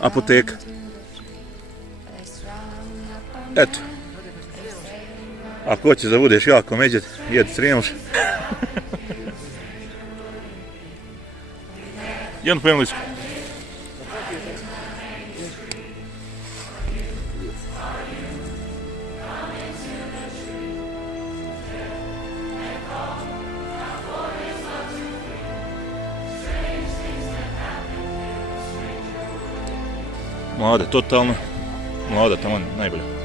Apoteka. Eto. Ako hoćeš da budeš jako međet, jedi Srijemš. Jednu po englesku. Mlada, totalno. Mlada, tamo najbolja.